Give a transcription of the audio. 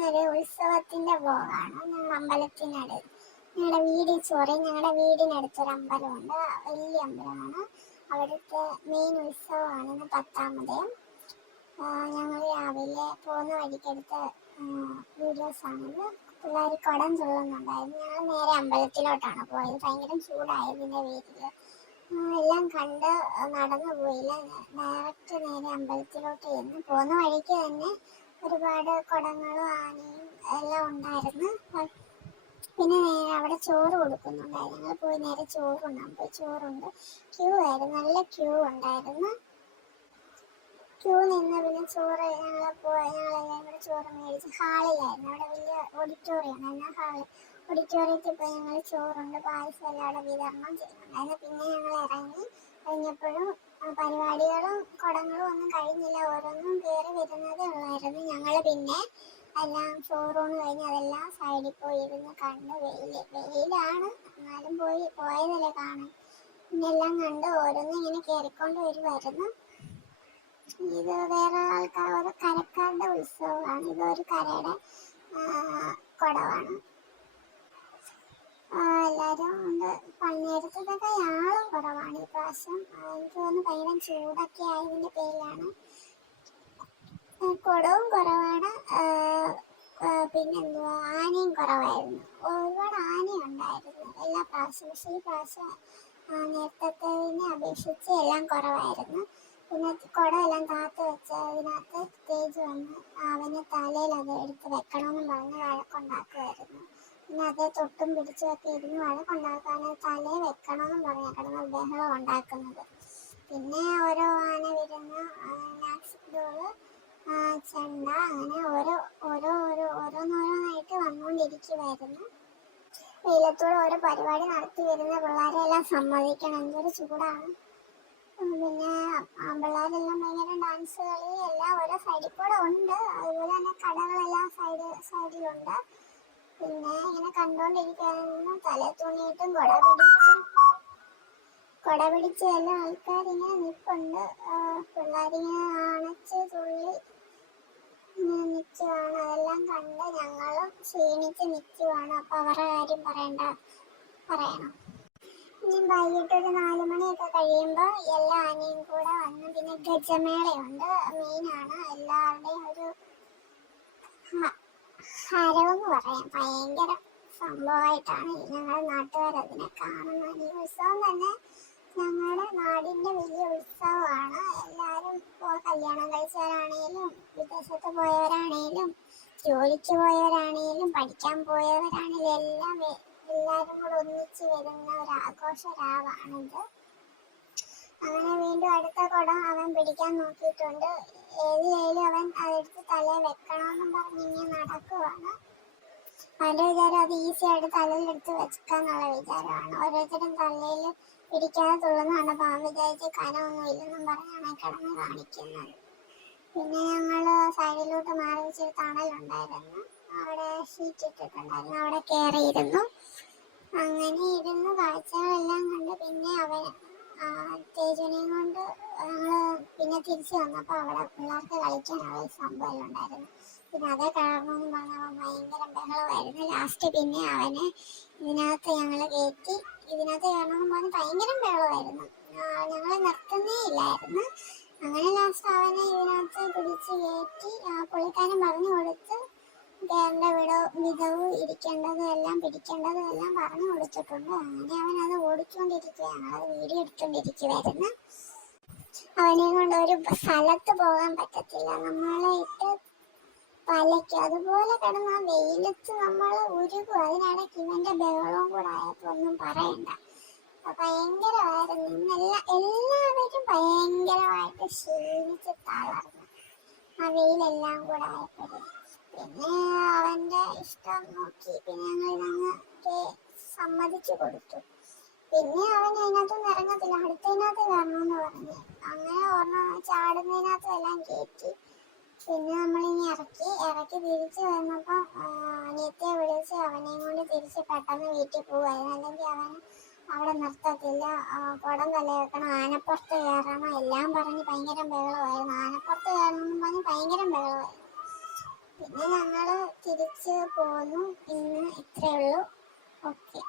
ഇന്നൊരു ഉത്സവത്തിന്റെ വ്ലോഗാണ്. ഞങ്ങളുടെ അമ്പലത്തിനട് ഞങ്ങളുടെ വീടിനടുത്തൊരു അമ്പലമുണ്ട്. വലിയ അമ്പലമാണ്. അവിടുത്തെ മെയിൻ ഉത്സവമാണ് ഇന്ന് 10ാമത്. ഞങ്ങൾ രാവിലെ പോകുന്ന വഴിക്കെടുത്ത വീഡിയോസാണിത്. പിള്ളേർ കുടം ചൊല്ലുന്നുണ്ടായിരുന്നു. ഞങ്ങൾ നേരെ അമ്പലത്തിലോട്ടാണ് പോയത്. ഭയങ്കര ചൂടായതിൻ്റെ പേരിൽ എല്ലാം കണ്ട് നടന്നു പോയില്ല. ഡയറക്റ്റ് നേരെ അമ്പലത്തിലോട്ട് ചെന്ന് പോകുന്ന വഴിക്ക് തന്നെ ഒരുപാട് കുടങ്ങളും ആനയും എല്ലാം ഉണ്ടായിരുന്നു. പിന്നെ നേരെ അവിടെ ചോറ് കൊടുക്കുന്നുണ്ടായിരുന്നു. ഞങ്ങൾ പോയി നേരെ ചോറുണ്ണാൻ പോയി. ചോറുണ്ട്. ക്യൂ ആയിരുന്നു, നല്ല ക്യൂ ഉണ്ടായിരുന്നു. ക്യൂ നിന്ന് പിന്നെ ചോറ് ഞങ്ങളെല്ലാം കൂടെ ചോറ് മേടിച്ച് ഹാളിലായിരുന്നു. അവിടെ വലിയ ഓഡിറ്റോറിയം ആയിരുന്നു. ഓഡിറ്റോറിയത്തിൽ പോയി ഞങ്ങൾ ചോറുണ്ട് പായസം എല്ലാം അവിടെ വിതരണം ചെയ്യുന്നുണ്ടായിരുന്നു. പിന്നെ ഞങ്ങൾ ഇറങ്ങി കഴിഞ്ഞപ്പോഴും പരിപാടികളും കുടങ്ങളും ഒന്നും കഴിഞ്ഞില്ല. ഓരോന്നും കയറി വരുന്നതേ ഉള്ളായിരുന്നു. ഞങ്ങൾ പിന്നെ എല്ലാം ചോറൂണ് കഴിഞ്ഞ് അതെല്ലാം സൈഡിൽ പോയി ഇരുന്ന് കണ്ട് വെയിലാണ് എന്നാലും പോയതല്ലേ കാണാൻ. പിന്നെ എല്ലാം കണ്ട് ഓരോന്നും ഇങ്ങനെ കയറിക്കൊണ്ട് വരുമായിരുന്നു. ഇത് വേറെ ഓരോ കരക്കാരുടെ ഉത്സവമാണ്. ഇതൊരു കരയുടെ കുടമാണ്. എല്ലാവരും ഉണ്ട്. നേരത്തതൊക്കെ ആളും കുറവാണ് ഈ പ്രാവശ്യം. എനിക്ക് തോന്നുന്നു ഭയങ്കര ചൂടൊക്കെ ആയതിൻ്റെ പേരിലാണ്. കുടവും കുറവാണ്. പിന്നെന്തുവാ, ആനയും കുറവായിരുന്നു. ഒരുപാട് ആനയുണ്ടായിരുന്നു എല്ലാ പ്രാവശ്യവും. പക്ഷേ ഈ പ്രാവശ്യം നേരത്തതിനെ അപേക്ഷിച്ച് എല്ലാം കുറവായിരുന്നു. പിന്നെ കുടമെല്ലാം താത്ത് വെച്ച് അതിനകത്ത് സ്റ്റേജ് വന്ന് അവന് തലയിൽ അത് എടുത്ത് വെക്കണമെന്നും പറഞ്ഞ് വഴക്കുണ്ടാക്കുമായിരുന്നു. പിന്നെ അതേ തൊട്ടും പിടിച്ചുമൊക്കെ ഇരുന്ന് വഴക്കുണ്ടാക്കാൻ തലയിൽ വെക്കണമെന്നും പറഞ്ഞ് കിടന്ന് ബഹളം ഉണ്ടാക്കുന്നത്. പിന്നെ ഓരോ ആന വരുന്ന നാക്സിഡോള് ചെണ്ട അങ്ങനെ ഓരോന്നോരോന്നായിട്ട് വന്നുകൊണ്ടിരിക്കുമായിരുന്നു. വെയിലത്തൂടെ ഓരോ പരിപാടി നടത്തി വരുന്ന പിള്ളേരെ എല്ലാം സമ്മതിക്കണം, എന്തൊരു ചൂടാണ്. പിന്നെ പിള്ളേരെല്ലാം ഭയങ്കര ഡാൻസ് കളി എല്ലാം ഓരോ സൈഡിൽ കൂടെ ഉണ്ട്. അതുപോലെ തന്നെ കടകളെല്ലാം സൈഡിലുണ്ട്. പിന്നെ ഇങ്ങനെ കണ്ടുകൊണ്ടിരിക്കുകയായിരുന്നു. തല തുണിയിട്ടും കുട പിടിച്ച് എല്ലാ ആൾക്കാരിങ്ങനെ നിൽപ്പുണ്ട്. പിള്ളേരിങ്ങനെ അണച്ച് തുള്ളി ഇങ്ങനെ നിൽക്കുവാണ്. അതെല്ലാം കണ്ട് ഞങ്ങളും ക്ഷീണിച്ച് നിൽക്കുവാണ്. അപ്പം അവരുടെ കാര്യം പറയണം. ഇനി വൈകിട്ടൊരു 4 മണിയൊക്കെ കഴിയുമ്പോൾ എല്ലാ ആനയും കൂടെ വന്ന് പിന്നെ ഗജമേളയുണ്ട്. മെയിനാണ് എല്ലാവരുടെയും ഒരു ഹരമെന്ന് പറയാം. ഭയങ്കര സംഭവമായിട്ടാണ് ഞങ്ങളുടെ നാട്ടുകാരതിനെ കാണുന്നത്. ഈ ഉത്സവം തന്നെ ഞങ്ങളുടെ നാടിൻ്റെ വലിയ ഉത്സവമാണ്. എല്ലാവരും കല്യാണം കഴിച്ചവരാണേലും വിദേശത്ത് പോയവരാണേലും ജോലിക്ക് പോയവരാണേലും പഠിക്കാൻ പോയവരാണേലും എല്ലാവരും കൂടെ ഒന്നിച്ച് വരുന്ന ഒരു ആഘോഷ രാവാണിത്. അങ്ങനെ വീണ്ടും അടുത്ത കുടം അവൻ പിടിക്കാൻ നോക്കിയിട്ടുണ്ട്. ഏതിലും അവൻ അതെടുത്ത് തലയിൽ വെക്കണമെന്നും പറഞ്ഞിങ്ങനെ നടക്കുവാണ്. അവൻ്റെ വിചാരം അത് ഈസിയായിട്ട് തലയിലെടുത്ത് വെക്കാന്നുള്ള വിചാരമാണ്. ഓരോരുത്തരും തലയിൽ പിടിക്കാതെ തുള്ളുന്ന കണ്ടപ്പോൾ അവൻ വിചാരിച്ച് കനമൊന്നും ഇല്ലെന്നും പറഞ്ഞാണ് കിടന്ന് കാണിക്കുന്നത്. പിന്നെ ഞങ്ങൾ സൈഡിലോട്ട് മാറി വെച്ചൊരു തണലുണ്ടായിരുന്നു. അവിടെ ഷീറ്റ് ഇട്ടിട്ടുണ്ടായിരുന്നു. അവിടെ കയറിയിരുന്നു. അങ്ങനെ ഇരുന്ന് കാഴ്ചകളെല്ലാം കണ്ട് പിന്നെ തേജുവിനെയും കൊണ്ട് ഞങ്ങൾ പിന്നെ തിരിച്ചു വന്നപ്പോൾ അവിടെ പിള്ളേർക്ക് കളിക്കാനുള്ള ഒരു സംഭവം ഉണ്ടായിരുന്നു. പിന്നെ അതേ കാണണമെന്ന് പറഞ്ഞാൽ അവൻ ഭയങ്കര ബഹളമായിരുന്നു. ലാസ്റ്റ് പിന്നെ അവനെ ഇതിനകത്ത് ഞങ്ങൾ കയറ്റി. ഇതിനകത്ത് കയറണമെന്ന് പറഞ്ഞ് ഭയങ്കര ബഹളമായിരുന്നു. ഞങ്ങൾ നിർത്തുന്നേ ഇല്ലായിരുന്നു. അങ്ങനെ ലാസ്റ്റ് അവനെ ഇതിനകത്ത് പിടിച്ച് കയറ്റി. പുള്ളിക്കാരൻ പറഞ്ഞു കൊടുത്ത് കയറേണ്ട വിധവും ഇരിക്കേണ്ടതും എല്ലാം പിടിക്കേണ്ടതും എല്ലാം പറഞ്ഞു കൊടുത്തിട്ടുണ്ട്. അങ്ങനെ അവനത് ഓടിച്ചുകൊണ്ടിരിക്കുകയാണ്. അത് വീഡിയോ എടുത്തുകൊണ്ടിരിക്കുവായിരുന്നു. അവനെ കൊണ്ട് ഒരു സ്ഥലത്ത് പോകാൻ പറ്റത്തില്ല. നമ്മളെ ഇട്ട് പലയ്ക്കും. അതുപോലെ കിടന്ന് ആ വെയിലത്ത് നമ്മൾ ഉരുകും. അതിനിടയ്ക്ക് ഇവന്റെ ബഹളവും കൂടെ ആയപ്പോൾ ഒന്നും പറയണ്ട. ഭയങ്കരമായിരുന്നു. എല്ലാവരും ഭയങ്കരമായിട്ട് ക്ഷീണിച്ച് തളർന്നു ആ വെയിലെല്ലാം കൂടെ ആയപ്പോഴും. പിന്നെ അവന്റെ ഇഷ്ടം നോക്കി പിന്നെ ഞങ്ങൾ സമ്മതിച്ചു കൊടുത്തു. പിന്നെ അവൻ അതിനകത്തൊന്നും ഇറങ്ങത്തില്ല. അടുത്തതിനകത്ത് കയറണമെന്ന് പറഞ്ഞു. അങ്ങനെ ചാടുന്നതിനകത്ത് എല്ലാം കയറ്റി. പിന്നെ നമ്മളിനി ഇറക്കി തിരിച്ച് വന്നപ്പോൾ അനിയത്തിയെ വിളിച്ച് അവനെയും കൊണ്ട് തിരിച്ച് പെട്ടെന്ന് വീട്ടിൽ പോകുമായിരുന്നു. അല്ലെങ്കിൽ അവൻ അവിടെ നിർത്തത്തില്ല. കുടം തല വെക്കണം, ആനപ്പുറത്ത് കയറണം എല്ലാം പറഞ്ഞ് ഭയങ്കര ബഹളമായിരുന്നു. ആനപ്പുറത്ത് കയറണമെന്ന് പറഞ്ഞ് ഭയങ്കര ബഹളമായിരുന്നു. പിന്നെ ഞങ്ങൾ തിരിച്ചു പോന്നു. ഇന്ന് ഇത്രയേ ഉള്ളൂ. ഓക്കെ.